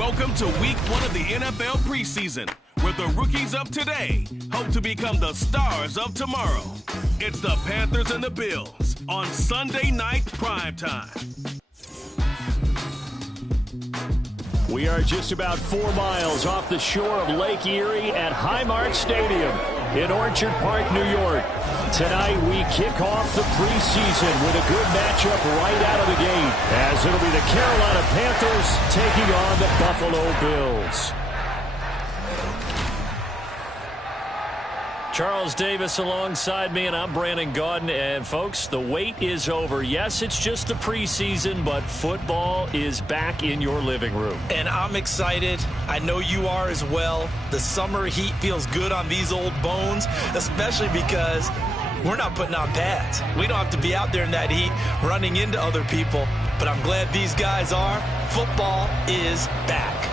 Welcome to week 1 of the NFL preseason, where the rookies of today hope to become the stars of tomorrow. It's the Panthers and the Bills on Sunday night primetime. We are just about 4 miles off the shore of Lake Erie at Highmark Stadium in Orchard Park, New York. Tonight we kick off the preseason with a good matchup right out of the gate, as it'll be the Carolina Panthers taking on the Buffalo Bills. Charles Davis alongside me, and I'm Brandon Gaudin. And folks, the wait is over. Yes, it's just the preseason, but football is back in your living room. And I'm excited. I know you are as well. The summer heat feels good on these old bones, especially because we're not putting on pads. We don't have to be out there in that heat running into other people, but I'm glad these guys are. Football is back.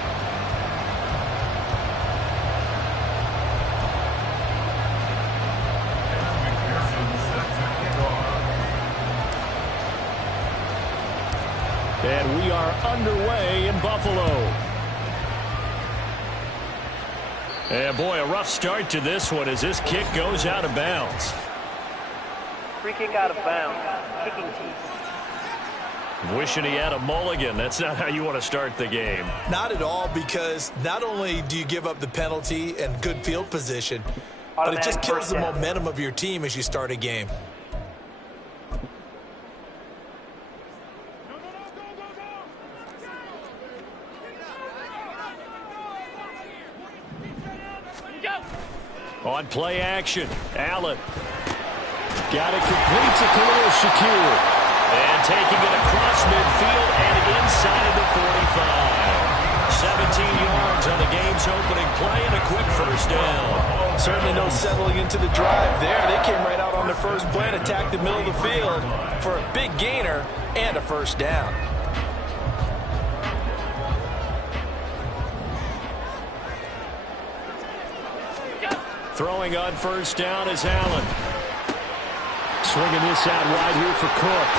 And we are underway in Buffalo. And boy, a rough start to this one as this kick goes out of bounds. Free kick out of bounds. Kicking team. Wishing he had a mulligan. That's not how you want to start the game. Not at all, because not only do you give up the penalty and good field position, but it just kills the momentum of your team as you start a game. On play action, Allen. Got it complete to Khalil Shakir. And taking it across midfield and inside of the 45. 17 yards on the game's opening play and a quick first down. Certainly no settling into the drive there. They came right out on the first play and attacked the middle of the field for a big gainer and a first down. Throwing on first down is Allen. Swinging this out wide here for Cook.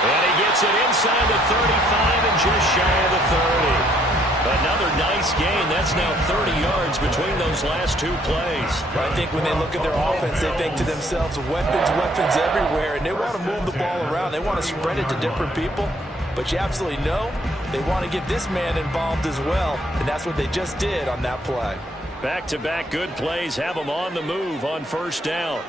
And he gets it inside the 35 and just shy of the 30. Another nice gain. That's now 30 yards between those last 2 plays. I think when they look at their offense, they think to themselves, weapons everywhere, and they want to move the ball around. They want to spread it to different people. But you absolutely know they want to get this man involved as well, and that's what they just did on that play. Back-to-back good plays have them on the move on first down.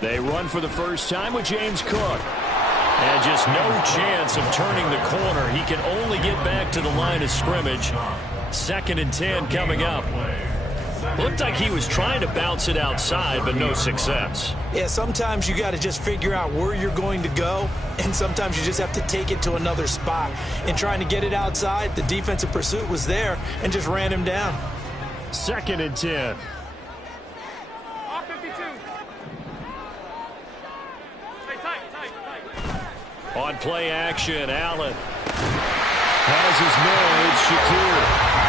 They run for the first time with James Cook. And just no chance of turning the corner. He can only get back to the line of scrimmage. 2nd and 10 coming up. Looked like he was trying to bounce it outside, but no success. Yeah, sometimes you got to just figure out where you're going to go, and sometimes you just have to take it to another spot. In trying to get it outside, the defensive pursuit was there and just ran him down. 2nd and 10. On play action, Allen has his man, it's Shakir.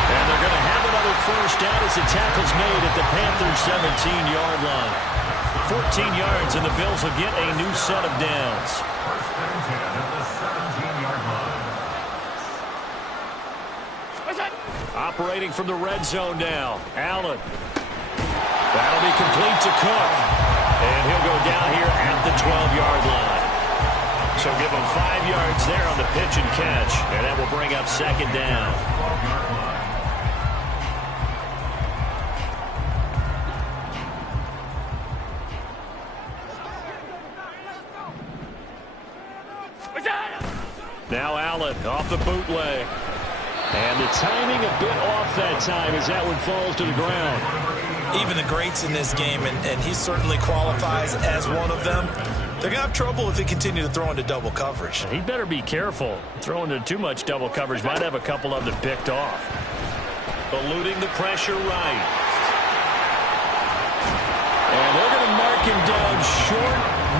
And they're going to have another first down as the tackle's made at the Panthers' 17-yard line. 14 yards, and the Bills will get a new set of downs. Operating from the red zone now, Allen. That'll be complete to Cook. And he'll go down here at the 12-yard line. So give him 5 yards there on the pitch and catch, and that will bring up 2nd down. Now Allen off the bootleg. And the timing a bit off that time as that one falls to the ground. Even the greats in this game, and he certainly qualifies as one of them, they're going to have trouble if they continue to throw into double coverage. He better be careful. Throwing into too much double coverage might have a couple of them picked off. Eluding the pressure right. And they're going to mark him down short,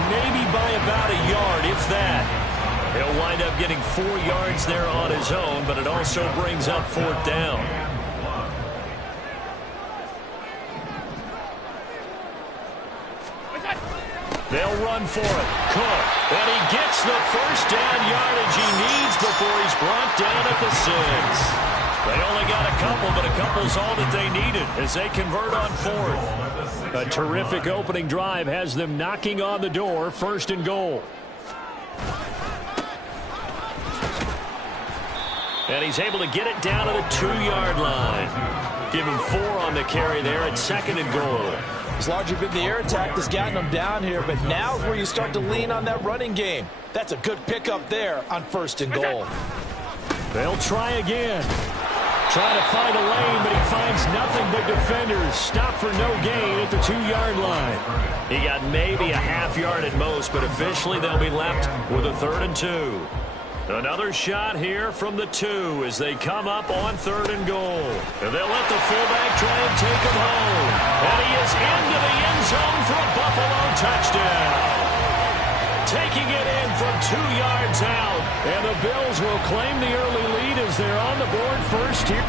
maybe by about a yard, if that. He'll wind up getting 4 yards there on his own, but it also brings up 4th down. They'll run for it. Cook. And he gets the first down yardage he needs before he's brought down at the 6. They only got a couple, but a couple's all that they needed as they convert on 4th. A terrific opening drive has them knocking on the door, 1st and goal. And he's able to get it down to the 2-yard line. Give him 4 on the carry there at 2nd and goal. It's largely been the air attack that's gotten them down here, but now's where you start to lean on that running game. That's a good pickup there on 1st and goal. They'll try again. Trying to find a lane, but he finds nothing but defenders. Stop for no gain at the 2-yard line. He got maybe a half yard at most, but officially they'll be left with a 3rd and 2. Another shot here from the 2 as they come up on 3rd and goal. And they'll let the fullback try and take him home. And he is into the end zone for a Buffalo touchdown. Taking it in from 2 yards out. And the Bills will claim the early lead as they're on the board first here.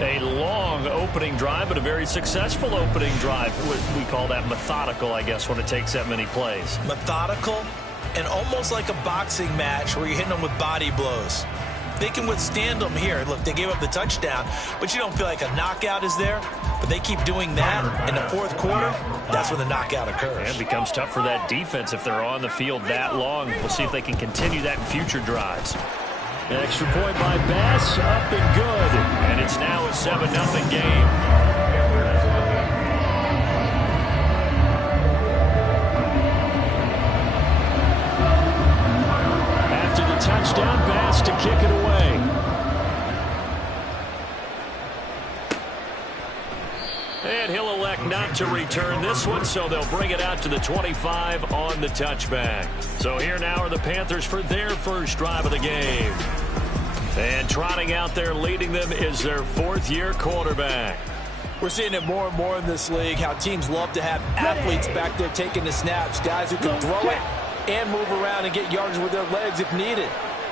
A long opening drive, but a very successful opening drive. We call that methodical, I guess, when it takes that many plays. Methodical and almost like a boxing match where you're hitting them with body blows. They can withstand them here. Look, they gave up the touchdown, but you don't feel like a knockout is there. But they keep doing that in the fourth quarter. That's when the knockout occurs. And it becomes tough for that defense if they're on the field that long. We'll see if they can continue that in future drives. Extra point by Bass, up and good. And it's now a 7-0 game. After the touchdown, Bass to kick it away. And he'll elect not to return this one, so they'll bring it out to the 25 on the touchback. So here now are the Panthers for their first drive of the game. And trotting out there leading them is their fourth-year quarterback. We're seeing it more and more in this league, how teams love to have athletes back there taking the snaps, guys who can throw it and move around and get yards with their legs if needed.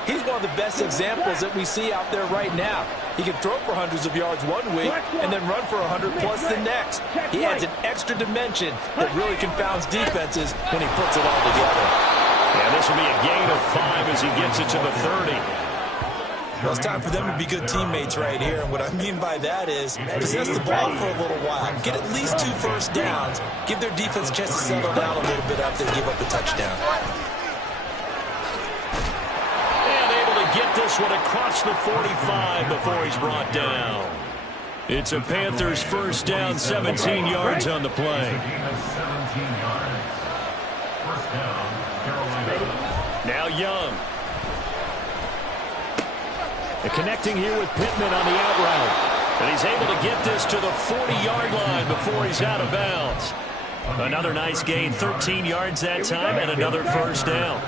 He's one of the best examples that we see out there right now. He can throw for hundreds of yards one week and then run for 100+ the next. He adds an extra dimension that really confounds defenses when he puts it all together. Yeah, this will be a gain of 5 as he gets it to the 30. Well, it's time for them to be good teammates right here. And what I mean by that is possess the ball for a little while. Get at least 2 first downs. Give their defense a chance to settle down a little bit after they give up the touchdown. Get this one across the 45 before he's brought down. It's a Panthers first down, 17 yards on the play. Now Young. And connecting here with Pittman on the out route. And he's able to get this to the 40-yard line before he's out of bounds. Another nice gain, 13 yards that time, and another first down.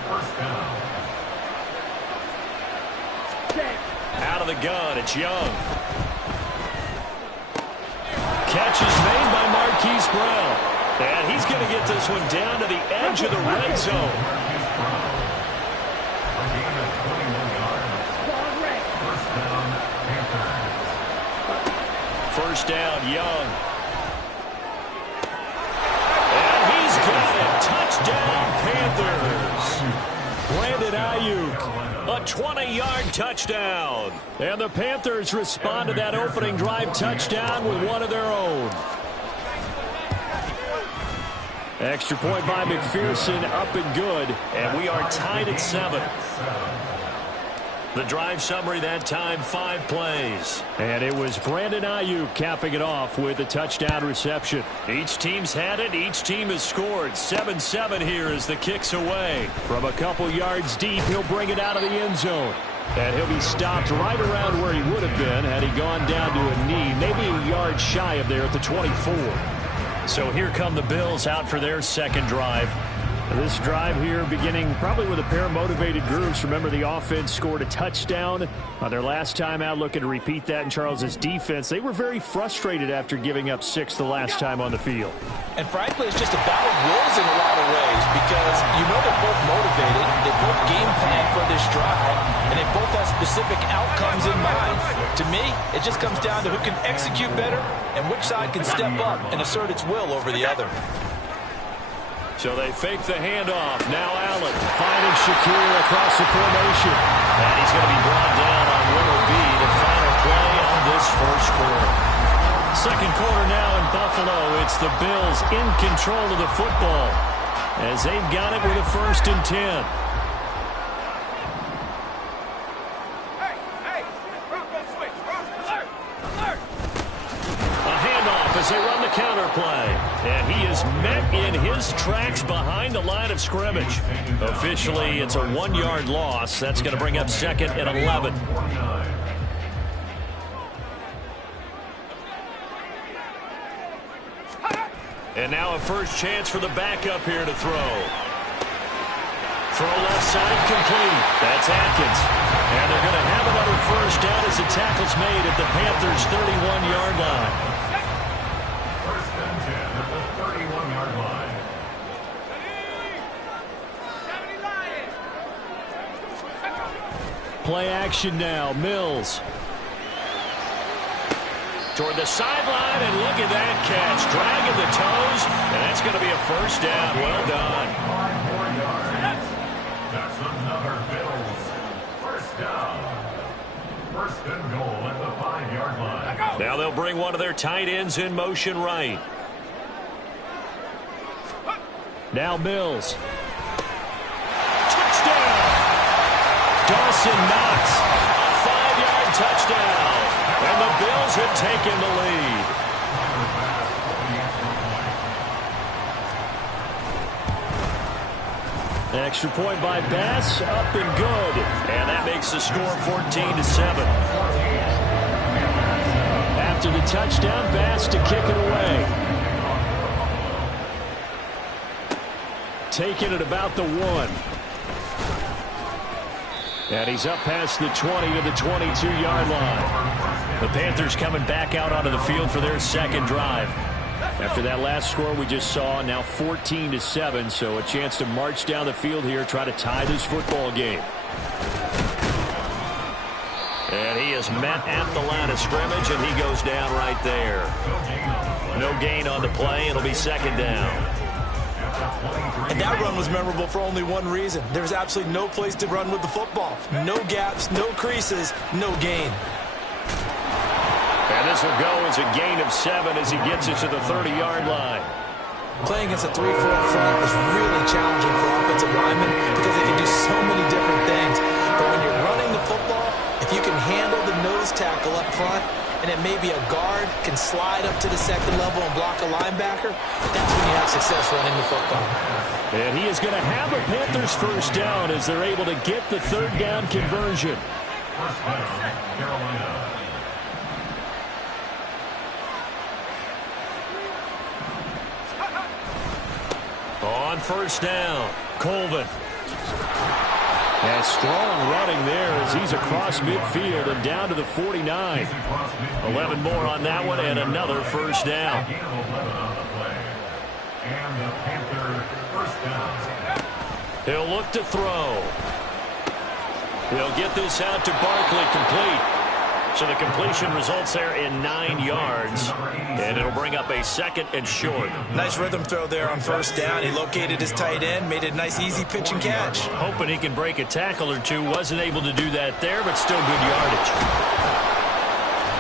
Out of the gun, it's Young. Catch is made by Marquise Brown. And he's going to get this one down to the edge of the red zone. First down, Young. And he's got it. Touchdown, Panthers. Brandon Ayuk, a 20-yard touchdown. And the Panthers respond to that opening drive touchdown with one of their own. Extra point by McPherson, up and good. And we are tied at 7. The drive summary that time, 5 plays. And it was Brandon Ayuk capping it off with a touchdown reception. Each team's had it. Each team has scored. 7-7 here as the kick's away. From a couple yards deep, he'll bring it out of the end zone. And he'll be stopped right around where he would have been had he gone down to a knee, maybe a yard shy of there at the 24. So here come the Bills out for their second drive. This drive here beginning probably with a pair of motivated groups. Remember, the offense scored a touchdown on their last time out, looking to repeat that in Charles's defense. They were very frustrated after giving up 6 the last time on the field. And frankly, it's just a battle of wills in a lot of ways because you know they're both motivated. They both game plan for this drive, and they both have specific outcomes in mind. To me, it just comes down to who can execute better and which side can step up and assert its will over the other. So they fake the handoff. Now Allen finding Shakir across the formation. And he's going to be brought down on what will be the final play of this first quarter. Second quarter now in Buffalo. It's the Bills in control of the football as they've got it with a 1st and 10. As they run the counter play. And he is met in his tracks behind the line of scrimmage. Officially, it's a 1-yard loss. That's going to bring up 2nd and 11. And now a first chance for the backup here to throw. Throw left side complete. That's Atkins. And they're going to have another first down as the tackle's made at the Panthers' 31-yard line. Play action now. Mills. toward the sideline, and look at that catch. Dragging the toes, and that's going to be a first down. Well done. That's another Bills first down. First and goal at the 5-yard line. Now they'll bring one of their tight ends in motion right. Now Mills. Touchdown! Dawson Knox. A 5-yard touchdown. And the Bills have taken the lead. Extra point by Bass, up and good. And that makes the score 14-7. After the touchdown, Bass to kick it away. Taking it about the 1. And he's up past the 20 to the 22-yard line. The Panthers coming back out onto the field for their second drive. After that last score we just saw, now 14-7, so a chance to march down the field here, try to tie this football game. And he is met at the line of scrimmage, and he goes down right there. No gain on the play. It'll be second down. And that run was memorable for only one reason. There's absolutely no place to run with the football. No gaps, no creases, no gain. And this will go as a gain of 7 as he gets it to the 30-yard line. Playing against a 3-4 front is really challenging for offensive linemen because they can do so many different things. But when you're running the football, if you can handle the nose tackle up front, and then maybe a guard can slide up to the second level and block a linebacker, that's when you have success running the football. And he is going to have a Panthers first down as they're able to get the third down conversion. First down, Carolina. On first down, Colvin. And strong running there as he's across midfield and down to the 49. 11 more on that one and another first down. He'll look to throw. He'll get this out to Barkley, complete. So the completion results there in 9 yards, and it'll bring up a second and short. Nice rhythm throw there on first down. He located his tight end, made it a nice, easy pitch and catch. Hoping he can break a tackle or two. Wasn't able to do that there, but still good yardage.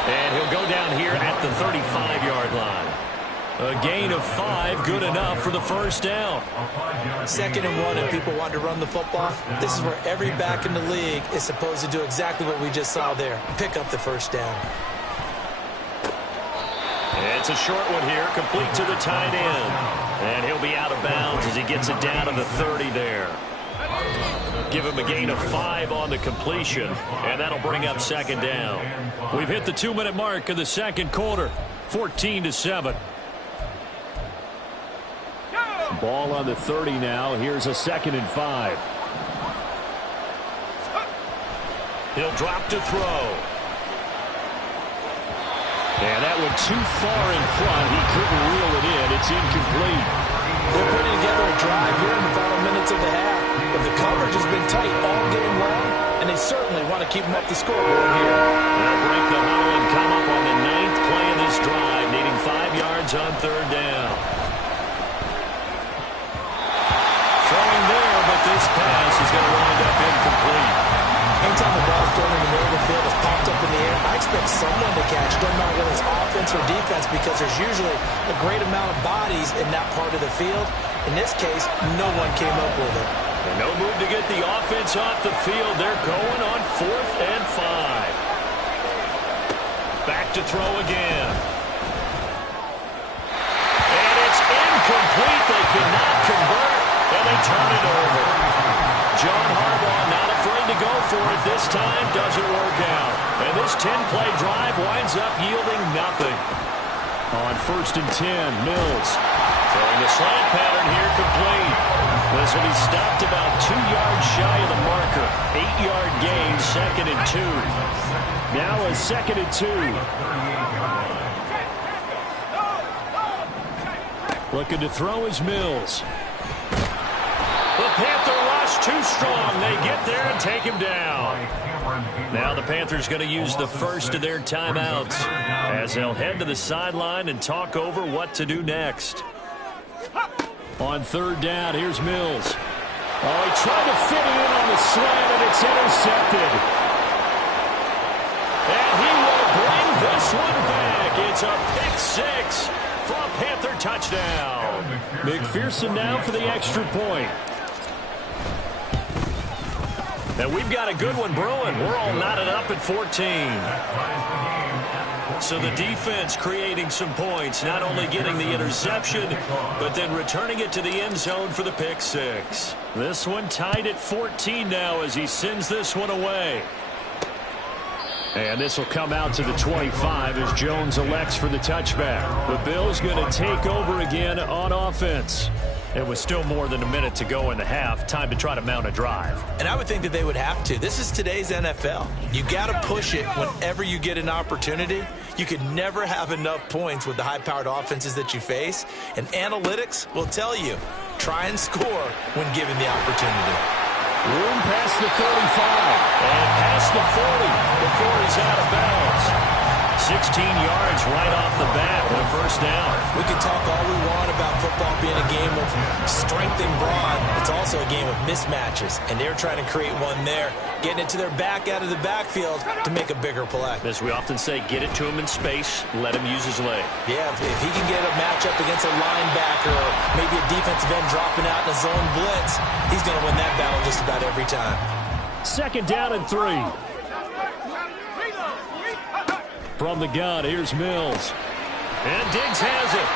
And he'll go down here at the 35-yard line. A gain of 5, good enough for the first down. Second and 1, and people want to run the football. This is where every back in the league is supposed to do exactly what we just saw there. Pick up the first down. It's a short one here, complete to the tight end. And he'll be out of bounds as he gets it down to the 30 there. Give him a gain of 5 on the completion, and that'll bring up second down. We've hit the 2-minute mark of the second quarter, 14-7. Ball on the 30 now. Here's a 2nd and 5. He'll drop to throw. And that went too far in front. He couldn't reel it in. It's incomplete. They're putting together a drive here in the final minutes of the half. But the coverage has been tight all game long, and they certainly want to keep them up the scoreboard here. They'll break the huddle and come up on the 9th play of this drive, needing 5 yards on third down. This pass is going to wind up incomplete. Anytime the ball's thrown in the middle of the field, it's popped up in the air, I expect someone to catch. Doesn't matter whether it's offense or defense, because there's usually a great amount of bodies in that part of the field. In this case, no one came up with it. And no move to get the offense off the field. They're going on 4th and 5. Back to throw again. And it's incomplete. They cannot convert. And they turn it over. John Harbaugh not afraid to go for it this time. Doesn't work out. And this 10-play drive winds up yielding nothing. On 1st and 10, Mills. Throwing the slant pattern here complete. This will be stopped about 2 yards shy of the marker. 8-yard gain, 2nd and 2. Now a 2nd and 2. Looking to throw is Mills. The Panther rush too strong. They get there and take him down. Now the Panthers going to use the first of their timeouts as they'll head to the sideline and talk over what to do next. On third down, here's Mills. Oh, he tried to fit it in on the slant, and it's intercepted. And he will bring this one back. It's a pick six for a Panther touchdown. McPherson now for the extra point. And we've got a good one brewing. We're all knotted up at 14. So the defense creating some points, not only getting the interception, but then returning it to the end zone for the pick six. This one tied at 14 now as he sends this one away. And this will come out to the 25 as Jones elects for the touchback. The Bills going to take over again on offense. It was still more than a minute to go in the half. Time to try to mount a drive. And I would think that they would have to. This is today's NFL. You got to push it whenever you get an opportunity. You can never have enough points with the high-powered offenses that you face. And analytics will tell you, try and score when given the opportunity. Room past the 35 and past the 40 before he's out of bounds. 16 yards right off the bat with a first down. We can talk all we want about football being a game of strength and brawn. It's also a game of mismatches, and they're trying to create one there, getting it to their back out of the backfield to make a bigger play. As we often say, get it to him in space, let him use his leg. Yeah, if he can get a matchup against a linebacker or maybe a defensive end dropping out in a zone blitz, he's going to win that battle just about every time. Second down and 3. From the gun, here's Mills. And Diggs has it.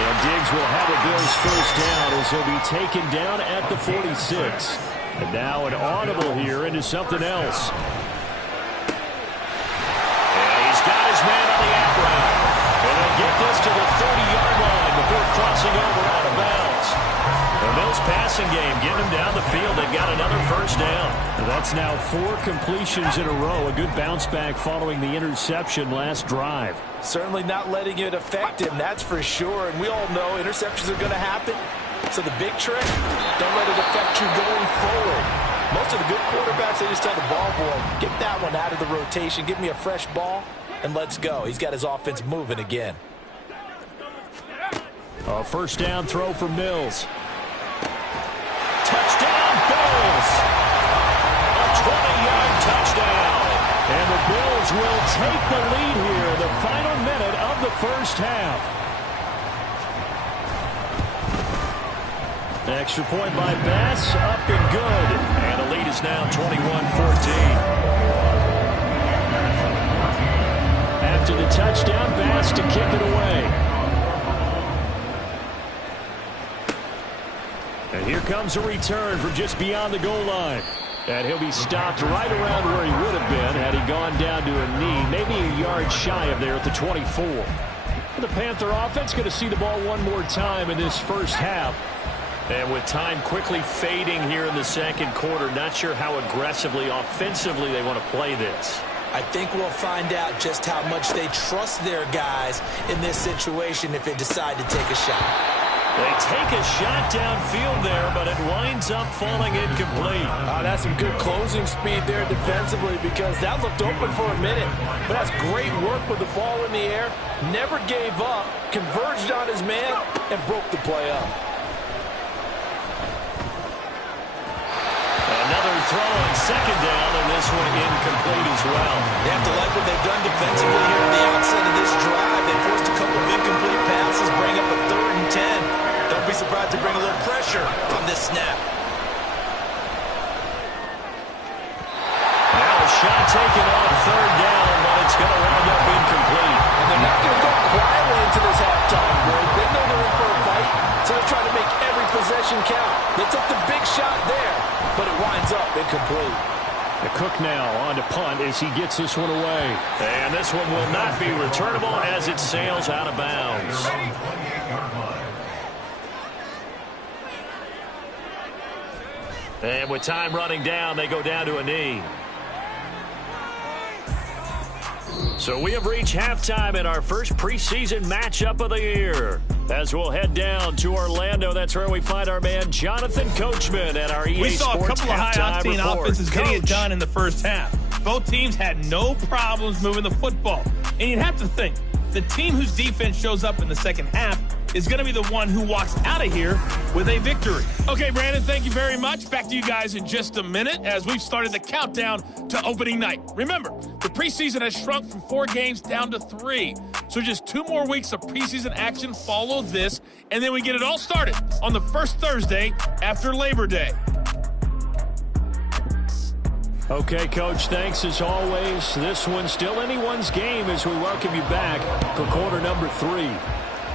And Diggs will have a Bills first down as he'll be taken down at the 46. And now an audible here into something else. And he's got his man on the out route. And they'll get this to the 30-yard line before crossing over out of bounds. The Bills passing game getting them down the field. They've got another first down. That's now 4 completions in a row. A good bounce back following the interception last drive. Certainly not letting it affect him, that's for sure. And we all know interceptions are going to happen. So the big trick, don't let it affect you going forward. Most of the good quarterbacks, they just tell the ball boy, get that one out of the rotation, give me a fresh ball, and let's go. He's got his offense moving again. A first down throw for Mills. Touchdown, Bills! A 20-yard touchdown. And the Bills will take the lead here in the final minute of the first half. Extra point by Bass, up and good. And the lead is now 21-14. After the touchdown, Bass to kick it away. And here comes a return from just beyond the goal line. And he'll be stopped right around where he would have been had he gone down to a knee, maybe a yard shy of there at the 24. The Panther offense going to see the ball one more time in this first half. And with time quickly fading here in the second quarter, not sure how aggressively, offensively they want to play this. I think we'll find out just how much they trust their guys in this situation if they decide to take a shot. They take a shot downfield there, but it winds up falling incomplete. That's some good closing speed there defensively because that looked open for a minute. But that's great work with the ball in the air. Never gave up, converged on his man, and broke the play up. Another throw on second down, and this one incomplete as well. They have to like what they've done defensively here at the outset of this drive. They forced a couple of incomplete passes, bring up a 3rd and 10. Don't be surprised to bring a little pressure on this snap. Now a shot taken on 3rd down, but it's going to wind up incomplete. And they're not going to go quietly into this halftime break. They know they're in for a fight, so they're trying to make every possession count. They took the big shot there, but it winds up incomplete. The Cook now on to punt as he gets this one away. And this one will not be returnable as it sails out of bounds. And with time running down, they go down to a knee. So we have reached halftime in our first preseason matchup of the year. As we'll head down to Orlando, that's where we find our man Jonathan Coachman at our EA Sports halftime report. We saw a couple of high-octane offenses getting it done in the first half. Both teams had no problems moving the football. And you'd have to think, the team whose defense shows up in the second half is going to be the one who walks out of here with a victory. Okay, Brandon, thank you very much. Back to you guys in just a minute as we've started the countdown to opening night. Remember, the preseason has shrunk from 4 games down to 3. So just 2 more weeks of preseason action follow this, and then we get it all started on the first Thursday after Labor Day. Okay, Coach, thanks as always. This one's still anyone's game as we welcome you back for quarter number 3.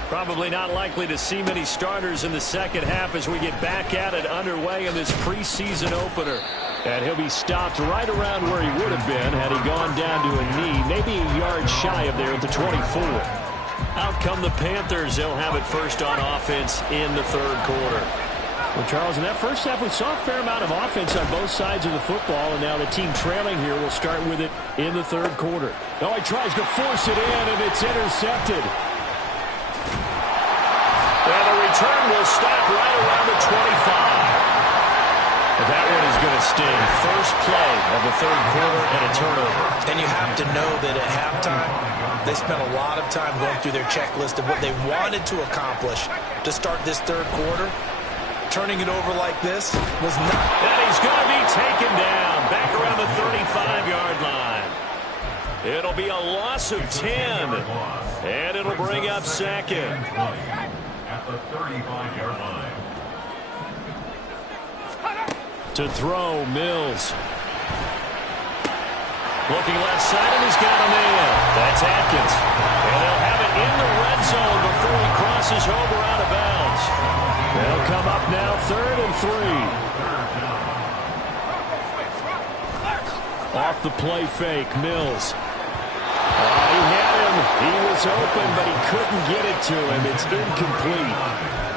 Probably not likely to see many starters in the second half as we get back at it underway in this preseason opener. And he'll be stopped right around where he would have been had he gone down to a knee, maybe a yard shy of there at the 24. Out come the Panthers. They'll have it first on offense in the third quarter. Well, Charles, in that first half, we saw a fair amount of offense on both sides of the football, and now the team trailing here will start with it in the third quarter. Now he tries to force it in, and it's intercepted. And the return will stop right around the 25. And that one is going to sting. First play of the third quarter and a turnover. And you have to know that at halftime, they spent a lot of time going through their checklist of what they wanted to accomplish to start this third quarter. Turning it over like this was not. And he's going to be taken down back around the 35-yard line. It'll be a loss of 10. And it'll bring up second. At the 35-yard line. To throw, Mills. Looking left side, and he's got a man. That's Atkins. And they'll have it in the red zone before he crosses over out of bounds. They'll come up now 3rd and 3. Off the play fake, Mills. He had him. He was open, but he couldn't get it to him. It's incomplete.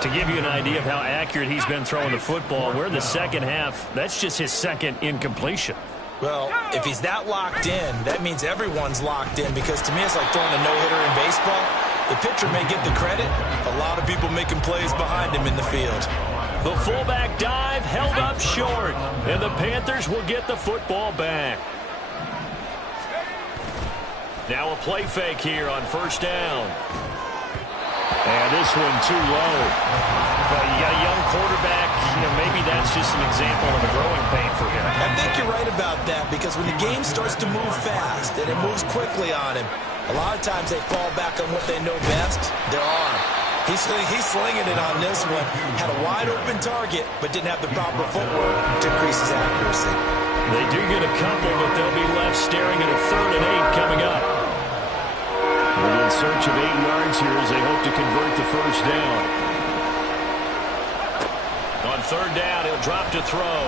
To give you an idea of how accurate he's been throwing the football, we're in the second half. That's just his second incompletion. Well, if he's that locked in, that means everyone's locked in, because to me it's like throwing a no-hitter in baseball. The pitcher may get the credit. A lot of people making plays behind him in the field. The fullback dive held up short, and the Panthers will get the football back. Now a play fake here on first down. And this one too low. Well, you got a young quarterback. Maybe that's just an example of a growing pain for him. I think you're right about that, because when the game starts to move fast and it moves quickly on him, a lot of times they fall back on what they know best, their arm. He's slinging it on this one. Had a wide-open target, but didn't have the proper footwork to increase his accuracy. They do get a couple, but they'll be left staring at a 3rd and 8 coming up. We're in search of 8 yards here as they hope to convert the first down. On 3rd down, he'll drop to throw.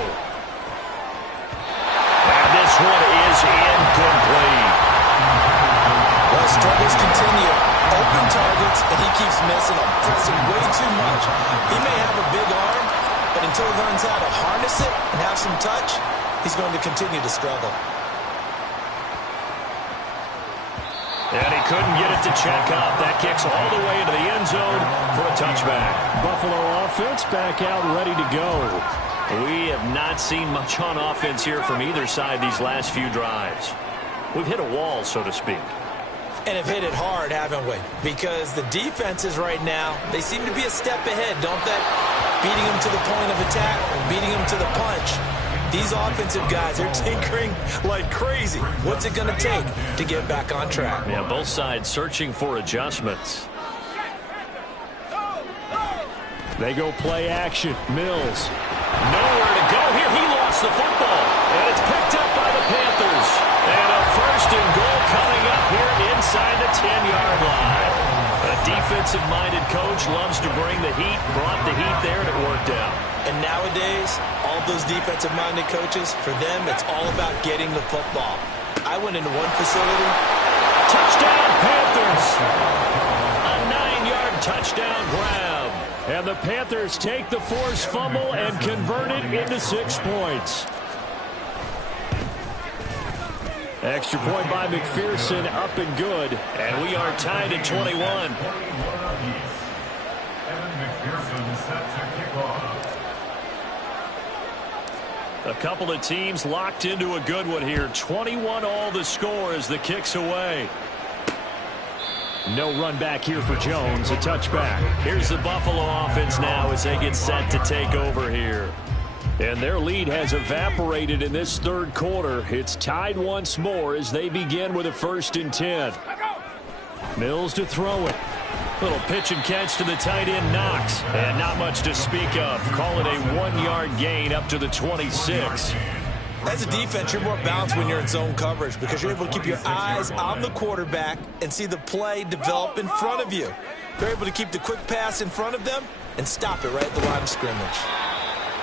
And this one is incomplete. Well, struggles continue. Open targets, and he keeps missing them, pressing way too much. He may have a big arm, but until he learns how to harness it and have some touch, he's going to continue to struggle. And he couldn't get it to check up. That kicks all the way into the end zone for a touchback. Buffalo offense back out ready to go. We have not seen much on offense here from either side these last few drives. We've hit a wall, so to speak. And have hit it hard, haven't we? Because the defenses right now, they seem to be a step ahead, don't they? Beating them to the point of attack, beating them to the punch. These offensive guys are tinkering like crazy. What's it going to take to get back on track? Yeah, both sides searching for adjustments. They go play action. Mills. Nowhere to go here. He lost the football. And it's picked up by the Panthers. And a 1st and goal coming up here inside the 10-yard line. A defensive-minded coach loves to bring the heat, brought the heat there, and it worked out. And nowadays, all those defensive-minded coaches, for them, it's all about getting the football. I went into one facility. Touchdown, Panthers! A 9-yard touchdown grab. And the Panthers take the forced fumble and convert it into 6 points. Extra point by McPherson, up and good. And we are tied at 21. Evan McPherson set to kick off. A couple of teams locked into a good one here. 21 all the score as the kick's away. No run back here for Jones. A touchback. Here's the Buffalo offense now as they get set to take over here. And their lead has evaporated in this third quarter. It's tied once more as they begin with a 1st and 10. Mills to throw it. Little pitch and catch to the tight end, Knox. And not much to speak of. Call it a 1-yard gain up to the 26. As a defense, you're more balanced when you're in zone coverage because you're able to keep your eyes on the quarterback and see the play develop in front of you. They're able to keep the quick pass in front of them and stop it right at the line of scrimmage.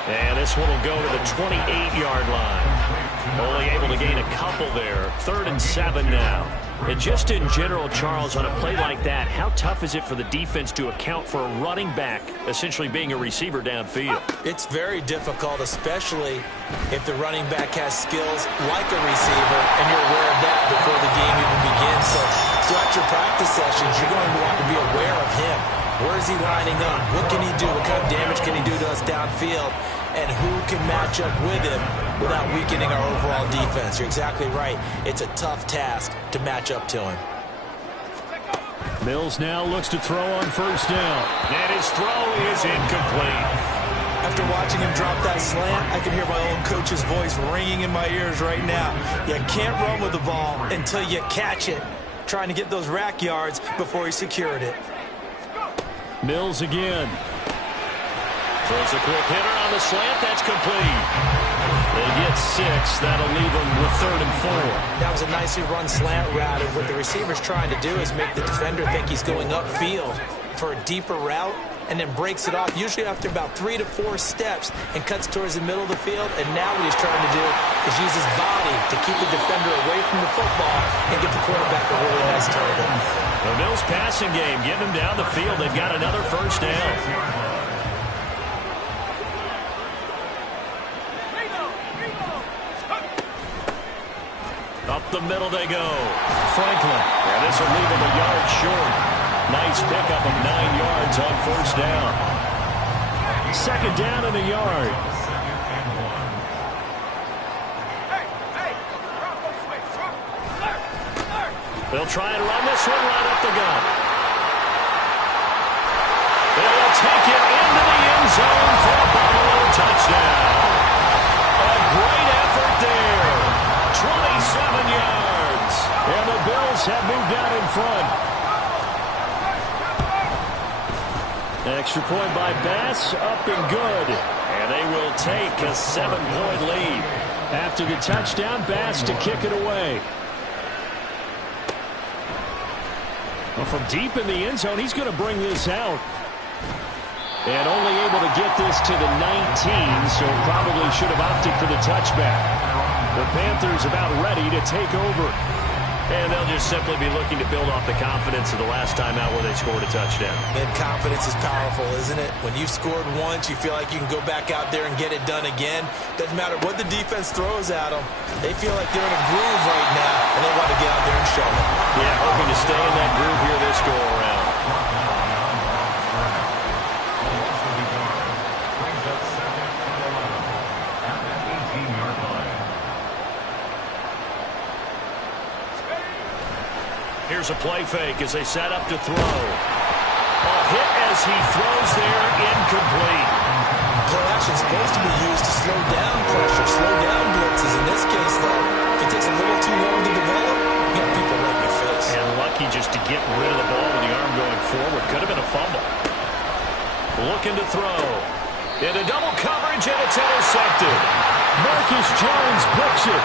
And this one will go to the 28-yard line. Only able to gain a couple there. 3rd and 7 now. And just in general, Charles, on a play like that, how tough is it for the defense to account for a running back essentially being a receiver downfield? It's very difficult, especially if the running back has skills like a receiver, and you're aware of that before the game even begins. So throughout your practice sessions, you're going to want to be aware of him. Where is he lining up? What can he do? What kind of damage can he do to us downfield? And who can match up with him without weakening our overall defense? You're exactly right. It's a tough task to match up to him. Mills now looks to throw on 1st down. And his throw is incomplete. After watching him drop that slant, I can hear my own coach's voice ringing in my ears right now. You can't run with the ball until you catch it. Trying to get those rack yards before he secured it. Mills again. Throws a quick hitter on the slant. That's complete. They get 6. That'll leave them with 3rd and 4. That was a nicely run slant route. And what the receiver's trying to do is make the defender think he's going upfield for a deeper route and then breaks it off, usually after about 3 to 4 steps, and cuts towards the middle of the field. And now what he's trying to do is use his body to keep the defender away from the football and get the quarterback a really nice target. The Mills passing game, getting them down the field. They've got another 1st down. Up the middle they go. Franklin. And this will leave him a yard short. Nice pickup of 9 yards on 1st down. 2nd down and a yard. They'll try and run this one right up the gut. They'll take it into the end zone for a Buffalo touchdown. A great effort there. 27 yards. And the Bills have moved out in front. Extra point by Bass, up and good. And they will take a 7-point lead. After the touchdown, Bass to kick it away. Well, from deep in the end zone, he's going to bring this out. And only able to get this to the 19, so probably should have opted for the touchback. The Panthers about ready to take over. And they'll just simply be looking to build off the confidence of the last time out where they scored a touchdown. And confidence is powerful, isn't it? When you've scored once, you feel like you can go back out there and get it done again. Doesn't matter what the defense throws at them. They feel like they're in a groove right now, and they want to get out there and show it. Yeah, hoping to stay in that groove here this go-around. Here's a play fake as they set up to throw. A hit as he throws there, incomplete. Play action is supposed to be used to slow down pressure, slow down blitzes. In this case, though, if it takes a little too long to develop, you got people right in your face. And lucky just to get rid of the ball with the arm going forward. Could have been a fumble. Looking to throw. Into double coverage, and it's intercepted. Marcus Jones books it.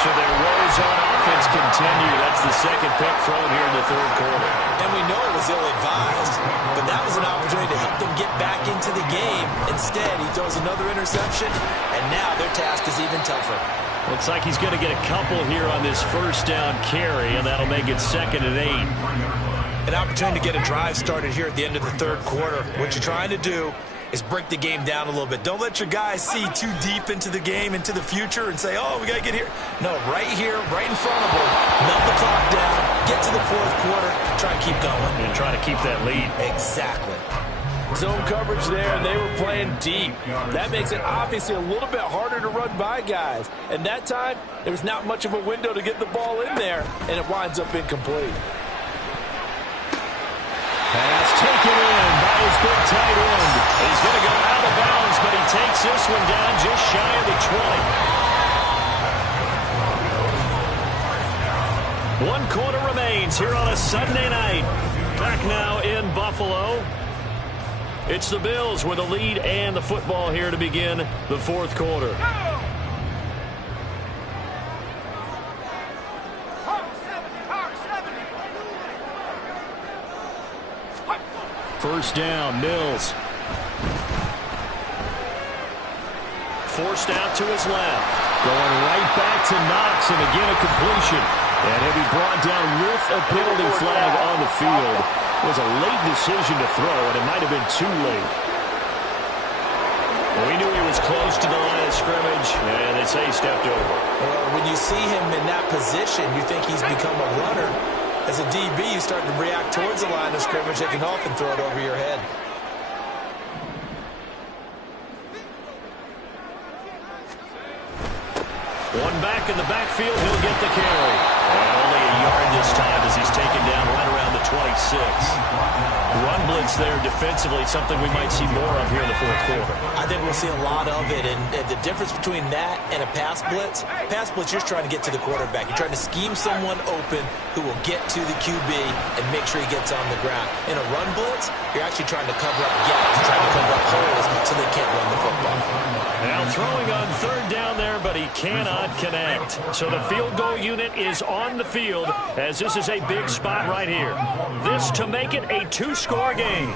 So their woes on offense continue. That's the 2nd pick thrown here in the 3rd quarter. And we know it was ill-advised, but that was an opportunity to help them get back into the game. Instead, he throws another interception, and now their task is even tougher. Looks like he's going to get a couple here on this 1st down carry, and that'll make it 2nd and 8. An opportunity to get a drive started here at the end of the 3rd quarter. What you're trying to do is break the game down a little bit. Don't let your guys see too deep into the game, into the future, and say, oh, we got to get here. No, right here, right in front of them. Melt the clock down, get to the 4th quarter, try and keep going. And try to keep that lead. Exactly. Zone coverage there, and they were playing deep. That makes it obviously a little bit harder to run by guys. And that time, there was not much of a window to get the ball in there, and it winds up incomplete. Pass taken in by his big tight end. He's going to go out of bounds, but he takes this one down just shy of the 20. 1 quarter remains here on a Sunday night. Back now in Buffalo. It's the Bills with the lead and the football here to begin the fourth quarter. First down, Mills. Forced out to his left. Going right back to Knox, and again a completion. And he'll be brought down with a penalty flag on the field. It was a late decision to throw, and it might have been too late. Well, we knew he was close to the line of scrimmage, and they say he stepped over. Well, when you see him in that position, you think he's become a runner. As a DB, you start to react towards the line of scrimmage. They can often throw it over your head. One back in the backfield, he'll get the carry. And only a yard this time as he's taken down right around the 26. Run blitz there defensively, something we might see more of here in the fourth quarter. I think we'll see a lot of it, and the difference between that and a pass blitz, you're just trying to get to the quarterback. You're trying to scheme someone open who will get to the QB and make sure he gets on the ground. In a run blitz, you're actually trying to cover up gaps, trying to cover up holes so they can't run the football. Now throwing on third down there, but he cannot connect. So the field goal unit is on the field as this is a big spot right here. This to make it a 2-score game.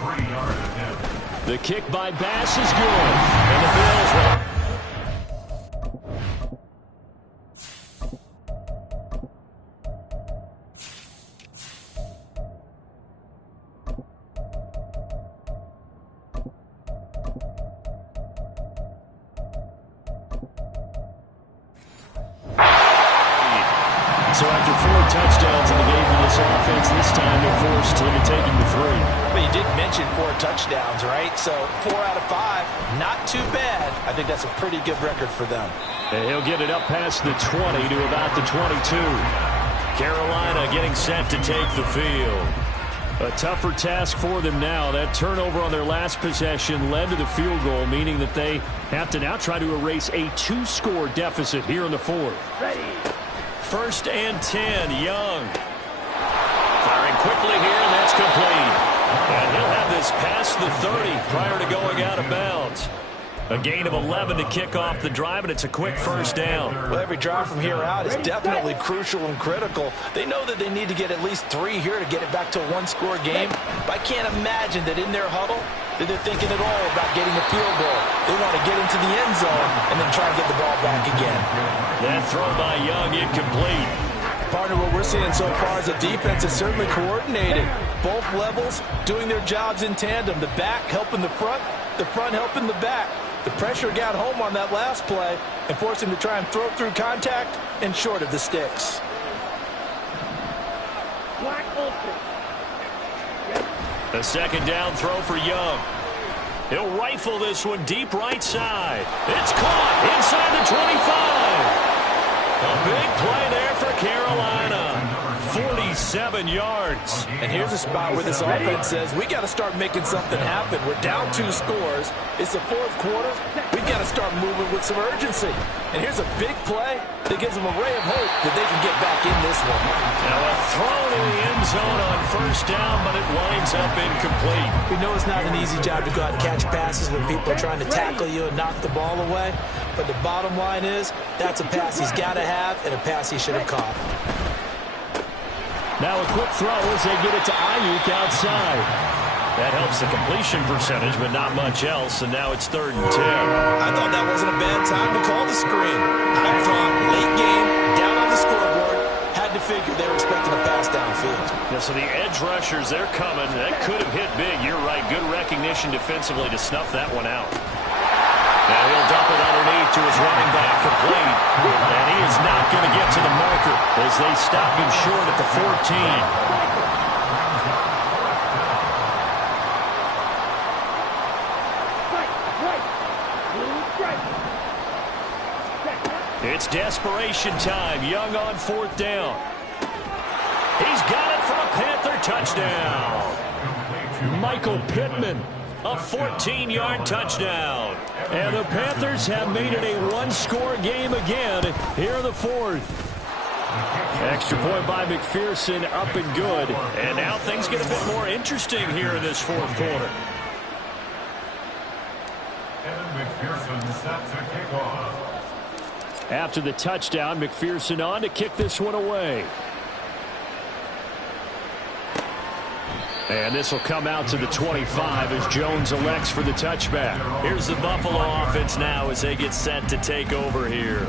The kick by Bass is good. And the Bills will... So after 4 touchdowns in the game for this offense, this time they're forced into taking the 3. But you did mention 4 touchdowns, right? So 4 out of 5, not too bad. I think that's a pretty good record for them. And he'll get it up past the 20 to about the 22. Carolina getting set to take the field. A tougher task for them now. That turnover on their last possession led to the field goal, meaning that they have to now try to erase a 2-score deficit here in the fourth. Ready. First and 10, Young. Firing quickly here, and that's complete. And he'll have this past the 30 prior to going out of bounds. A gain of 11 to kick off the drive, and it's a quick first down. Well, every drive from here out is definitely crucial and critical. They know that they need to get at least 3 here to get it back to a 1-score game. But I can't imagine that in their huddle that they're thinking at all about getting a field goal. They want to get into the end zone and then try and get the ball back again. That throw by Young incomplete. Partner, what we're seeing so far is the defense is certainly coordinated. Both levels doing their jobs in tandem. The back helping the front helping the back. The pressure got home on that last play and forced him to try and throw through contact and short of the sticks. A second down throw for Young. He'll rifle this one deep right side. It's caught inside the 25. A big play there for Carolina. 47 yards. And here's a spot where this offense says, we got to start making something happen. We're down 2 scores. It's the fourth quarter. We've got to start moving with some urgency. And here's a big play that gives them a ray of hope that they can get back in this one. Now a throw to the end zone on first down, but it winds up incomplete. We know it's not an easy job to go out and catch passes when people are trying to tackle you and knock the ball away. But the bottom line is, that's a pass he's got to have and a pass he should have caught. Now a quick throw as they get it to Ayuk outside. That helps the completion percentage, but not much else, and now it's 3rd and 10. I thought that wasn't a bad time to call the screen. I thought late game, down on the scoreboard, had to figure they were expecting a pass downfield. Yeah, so the edge rushers, they're coming. That could have hit big. You're right. Good recognition defensively to snuff that one out. Now he'll dump it underneath to his running back, complete. And he is not going to get to the marker as they stop him short at the 14. desperation time. Young on 4th down. He's got it for a Panther touchdown. Michael Pittman, a 14-yard touchdown. And the Panthers have made it a one-score game again here in the 4th. Extra point by McPherson, up and good. And now things get a bit more interesting here in this 4th quarter. McPherson set to kick off. After the touchdown, McPherson on to kick this one away. And this will come out to the 25 as Jones elects for the touchback. Here's the Buffalo offense now as they get set to take over here.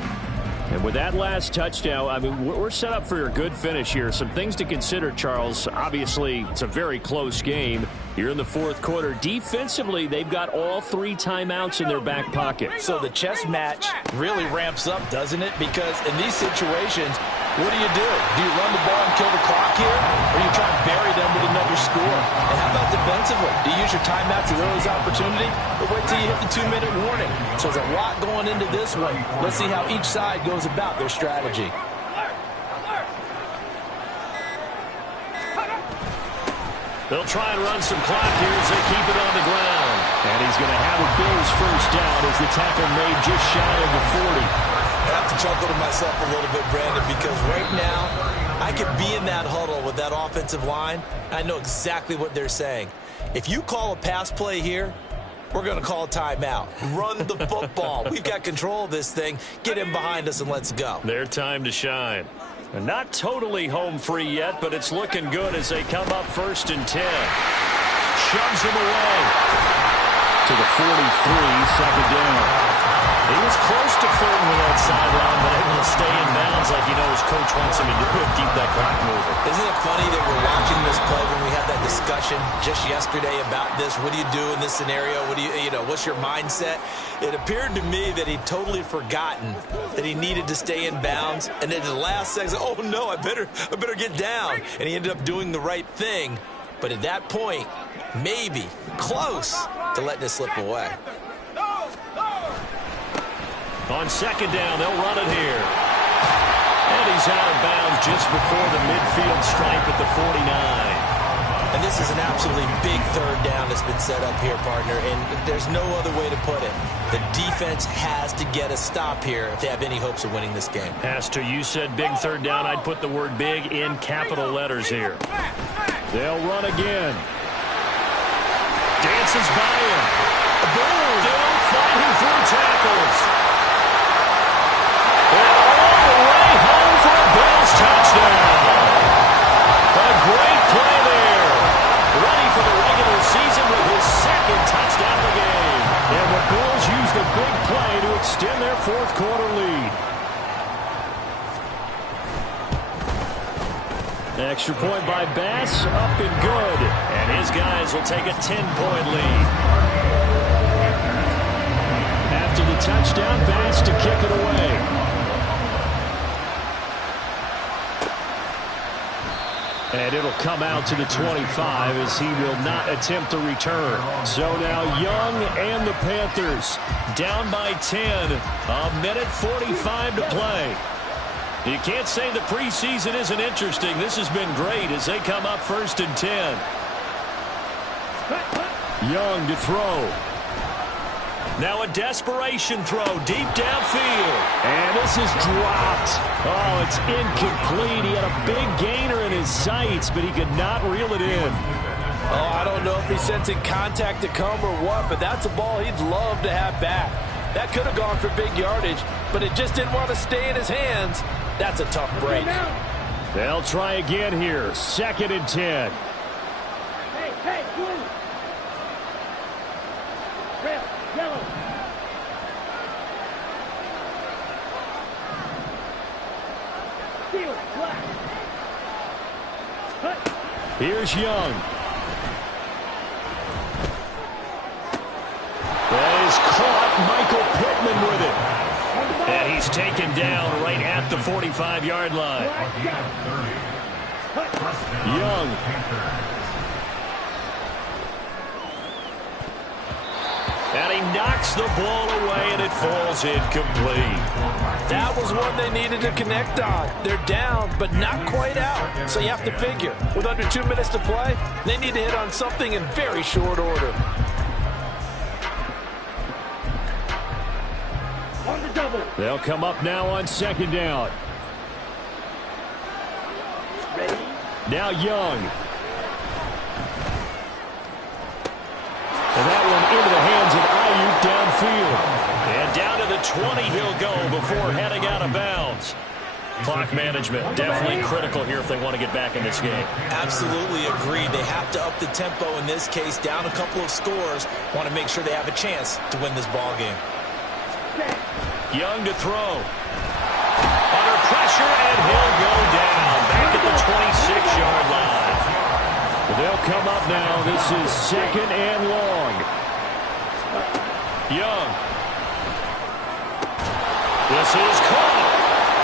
And with that last touchdown, I mean, we're set up for a good finish here. Some things to consider, Charles. Obviously, it's a very close game. You're in the 4th quarter. Defensively, they've got all 3 timeouts in their back pocket. So the chess match really ramps up, doesn't it? Because in these situations, what do? Do you run the ball and kill the clock here? Or you try and bury them with another score? And how about defensively? Do you use your timeouts as early as opportunity? Or wait till you hit the 2-minute warning? So there's a lot going into this one. Let's see how each side goes about their strategy. They'll try and run some clock here as they keep it on the ground. And he's going to have a Bills first down as the tackle made just shy of the 40. I have to chuckle to myself a little bit, Brandon, because right now I could be in that huddle with that offensive line. I know exactly what they're saying. If you call a pass play here, we're going to call a timeout. Run the football. We've got control of this thing. Get him behind us and let's go. Their time to shine. And not totally home free yet, but it's looking good as they come up 1st and 10. Shoves him away to the 43, 2nd down. He was close to flirting with that sideline, but able to stay in bounds like his coach wants him to do and keep that clock moving. Isn't it funny that we're watching this play when we had that discussion just yesterday about this? What do you do in this scenario? What do what's your mindset? It appeared to me that he'd totally forgotten that he needed to stay in bounds, and then the last second, oh no, I better get down. And he ended up doing the right thing. But at that point, maybe close to letting it slip away. On 2nd down, they'll run it here. And he's out of bounds just before the midfield stripe at the 49. And this is an absolutely big 3rd down that's been set up here, partner, and there's no other way to put it. The defense has to get a stop here if they have any hopes of winning this game. Has to. You said big 3rd down. I'd put the word big in capital letters here. They'll run again. Dances by him. Still fighting through tackles. And all the way home for a Bills touchdown. A great play there. Ready for the regular season with his 2nd touchdown of the game. And the Bills use the big play to extend their 4th quarter lead. Extra point by Bass, up and good. And his guys will take a 10-point lead. After the touchdown, Bass to kick it away. And it'll come out to the 25 as he will not attempt to return. So now Young and the Panthers down by 10. A minute 45 to play. You can't say the preseason isn't interesting. This has been great as they come up 1st and 10. Young to throw. Now a desperation throw deep downfield. And this is dropped. Oh, it's incomplete. He had a big gainer in his sights, but he could not reel it in. Oh, I don't know if he's sensing contact to come or what, but that's a ball he'd love to have back. That could have gone for big yardage, but it just didn't want to stay in his hands. That's a tough break. They'll try again here. 2nd and 10. Hey, blue. Red, yellow. Steel, black. Here's Young. That is caught. Michael Pittman with it. And he's taken down right at the 45-yard line. Young. And he knocks the ball away, and it falls incomplete. That was one they needed to connect on. They're down, but not quite out. So you have to figure, with under 2 minutes to play, they need to hit on something in very short order. On the double. They'll come up now on second down. Ready? Now Young. And that one into the hands of Ayuk downfield. And down to the 20 he'll go before heading out of bounds. Clock management definitely critical here if they want to get back in this game. Absolutely agreed. They have to up the tempo in this case, down a couple of scores. Want to make sure they have a chance to win this ball game. Young to throw. Under pressure, and he'll go down. Back at the 26-yard line. They'll come up now. This is second and long. Young. This is caught.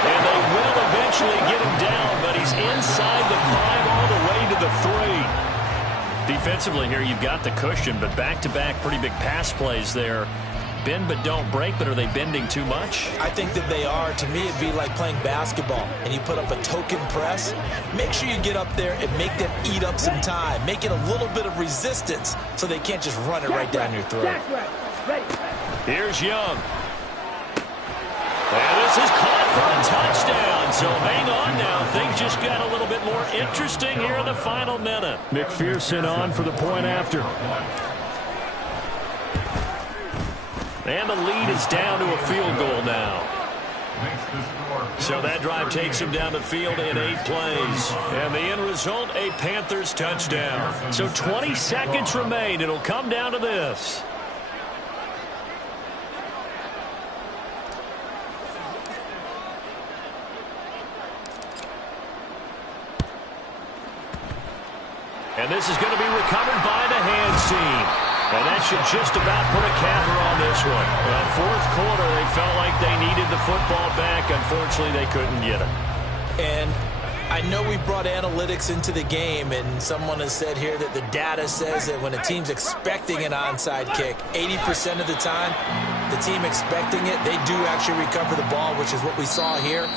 And they will eventually get him down, but he's inside the 5 all the way to the 3. Defensively here, you've got the cushion, but back-to-back pretty big pass plays there. Bend but don't break, but are they bending too much? I think that they are. To me, it'd be like playing basketball, and you put up a token press. Make sure you get up there and make them eat up some time. Make it a little bit of resistance so they can't just run it right down your throat. Here's Young. And this is caught for a touchdown. So hang on now. Things just got a little bit more interesting here in the final minute. McPherson on for the point after. And the lead is down to a field goal now. So that drive takes him down the field in 8 plays. And the end result, a Panthers touchdown. So 20 seconds remain. It'll come down to this. And this is going to be recovered by the hands team. And that should just about put a capper on this one. Well, fourth quarter, they felt like they needed the football back. Unfortunately, they couldn't get it. And I know we brought analytics into the game, and someone has said here that the data says that when a team's expecting an onside kick, 80% of the time, the team expecting it, they do actually recover the ball, which is what we saw here.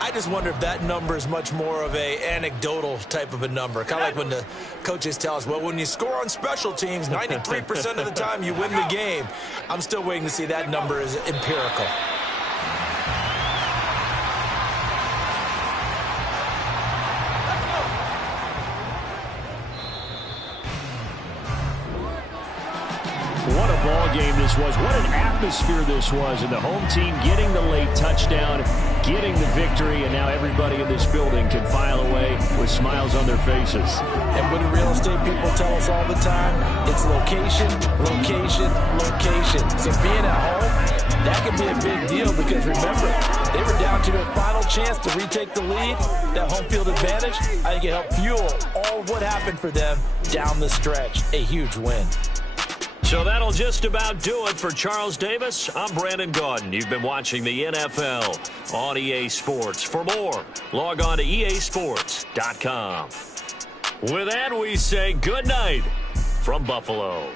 I just wonder if that number is much more of a anecdotal type of a number. Kind of like when the coaches tell us, well, when you score on special teams, 93% of the time you win the game. I'm still waiting to see that number is empirical. What a ball game this was. What an atmosphere this was. And the home team getting the late touchdown, getting the victory, and now everybody in this building can file away with smiles on their faces. And what do real estate people tell us all the time? It's location, location, location. So being at home, that can be a big deal because remember, they were down to their final chance to retake the lead. That home field advantage, I think it helped fuel all of what happened for them down the stretch. A huge win. So that'll just about do it for Charles Davis. I'm Brandon Gaudin. You've been watching the NFL on EA Sports. For more, log on to easports.com. With that, we say good night from Buffalo.